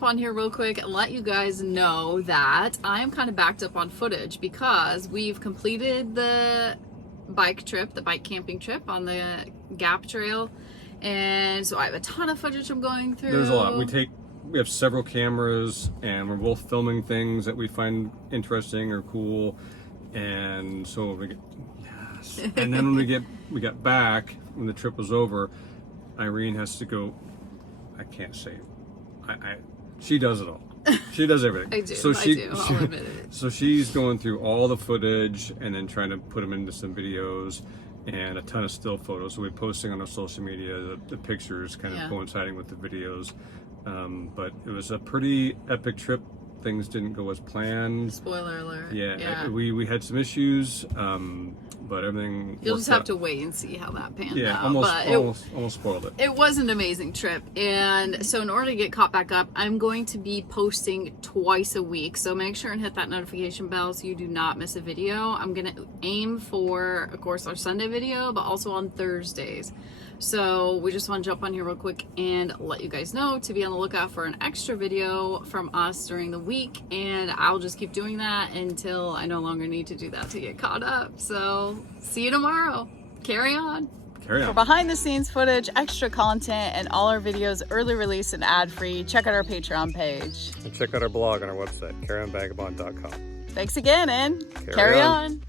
jump on here real quick and let you guys know that I'm kind of backed up on footage because we've completed the bike camping trip on the Gap Trail. And so I have a ton of footage I'm going through. There's a lot. We have several cameras and we're both filming things that we find interesting or cool. And so and then when we got back, when the trip was over, Irene has to go, I can't say, she does it all. She does everything. I do. I'll admit it. So she's going through all the footage and then trying to put them into some videos and a ton of still photos. So we're posting on our social media the pictures kind of coinciding with the videos. But it was a pretty epic trip. Things didn't go as planned. Spoiler alert. Yeah. We had some issues, but everything. You'll just have to wait and see how that pans out. Yeah, almost spoiled it. It was an amazing trip, and so in order to get caught back up, I'm going to be posting twice a week. So make sure and hit that notification bell so you do not miss a video. I'm gonna aim for, of course, our Sunday video, but also on Thursdays. So we just want to jump on here real quick and let you guys know to be on the lookout for an extra video from us during the week, and I'll just keep doing that until I no longer need to do that to get caught up. So see you tomorrow. Carry on. For behind the scenes footage, extra content, and all our videos early release and ad free, check out our Patreon page. And check out our blog on our website, carryonvagabond.com. Thanks again, and carry on.